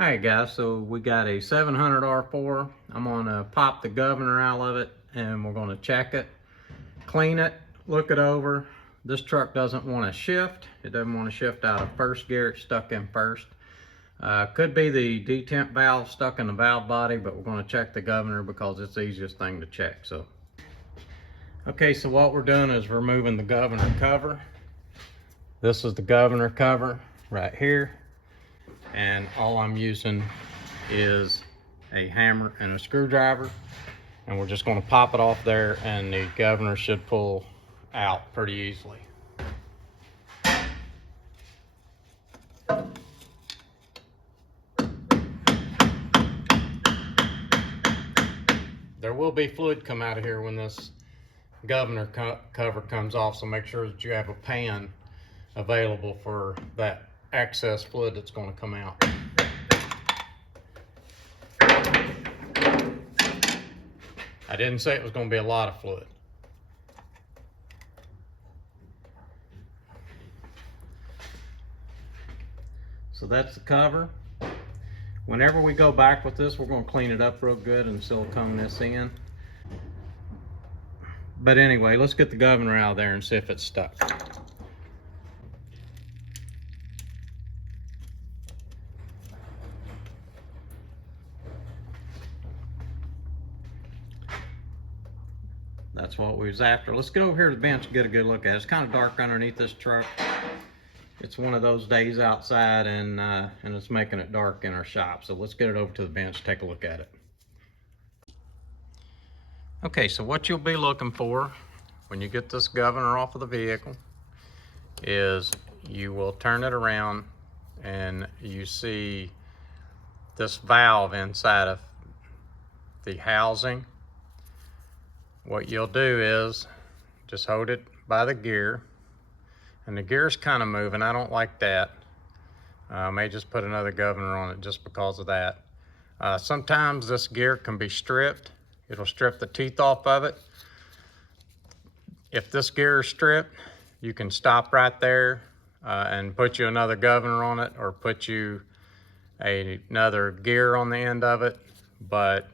Hey guys, so we got a 700 R4. I'm gonna pop the governor out of it and we're gonna check it, clean it, look it over. This truck doesn't want to shift. It doesn't want to shift out of first gear. It's stuck in first. Could be the detent valve stuck in the valve body, but we're gonna check the governor because it's the easiest thing to check. Okay, so what we're doing is removing the governor cover. This is the governor cover right here. And all I'm using is a hammer and a screwdriver, and we're just going to pop it off there and the governor should pull out pretty easily. There will be fluid come out of here when this governor cover comes off, so make sure that you have a pan available for that excess fluid that's going to come out. I didn't say it was going to be a lot of fluid. So that's the cover. Whenever we go back with this, we're going to clean it up real good and silicone this in. But anyway, let's get the governor out of there and see if it's stuck. That's what we was after. Let's get over here to the bench and get a good look at it. It's kind of dark underneath this truck. It's one of those days outside and it's making it dark in our shop. So let's get it over to the bench, take a look at it. Okay, so what you'll be looking for when you get this governor off of the vehicle is you will turn it around and you see this valve inside of the housing. What you'll do is just hold it by the gear, and the gear's kind of moving. I don't like that. I may just put another governor on it just because of that. Sometimes this gear can be stripped. It'll strip the teeth off of it. If this gear is stripped, you can stop right there and put you another governor on it, or put you another gear on the end of it, but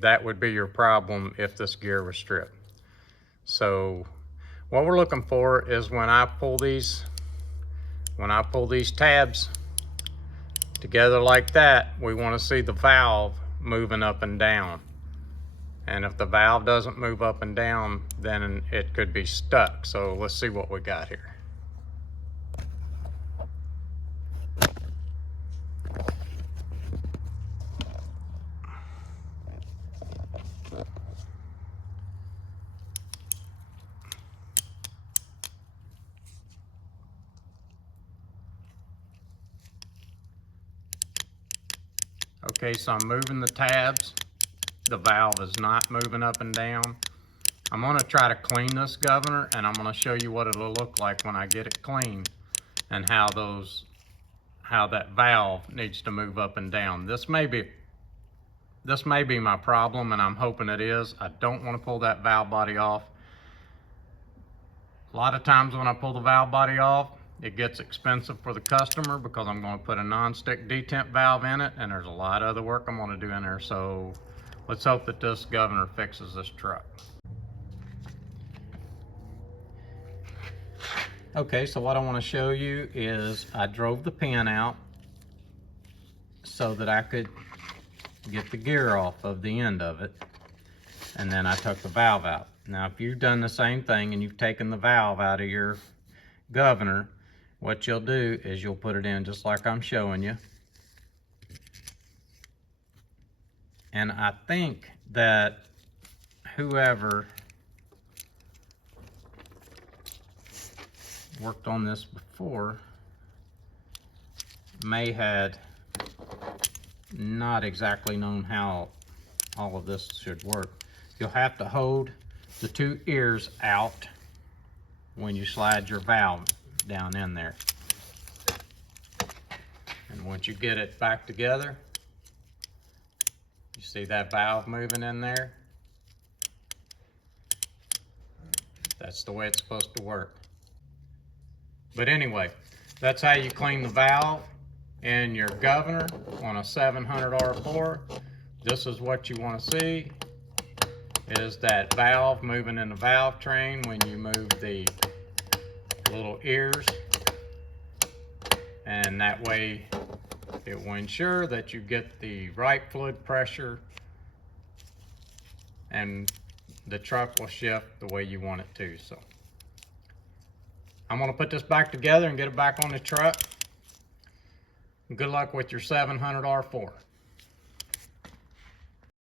that would be your problem if this gear was stripped. So what we're looking for is when I pull these tabs together like that, we want to see the valve moving up and down. And if the valve doesn't move up and down, then it could be stuck. So let's see what we got here. Okay, so I'm moving the tabs. The valve is not moving up and down. I'm gonna try to clean this governor, and I'm gonna show you what it'll look like when I get it clean, and how that valve needs to move up and down. This may be my problem, and I'm hoping it is. I don't want to pull that valve body off. A lot of times when I pull the valve body off, it gets expensive for the customer because I'm going to put a non-stick detent valve in it, and there's a lot of other work I'm going to do in there. So let's hope that this governor fixes this truck. Okay, so what I want to show you is I drove the pin out so that I could get the gear off of the end of it, and then I took the valve out. Now if you've done the same thing and you've taken the valve out of your governor, what you'll do is you'll put it in just like I'm showing you. And I think that whoever worked on this before may had not exactly known how all of this should work. You'll have to hold the two ears out when you slide your valve down in there. And once you get it back together, you see that valve moving in there? That's the way it's supposed to work. But anyway, that's how you clean the valve. in your governor on a 700 R4, this is what you want to see, is that valve moving in the valve train when you move the little ears, and that way it will ensure that you get the right fluid pressure and the truck will shift the way you want it to. So I'm going to put this back together and get it back on the truck. Good luck with your 700 R4.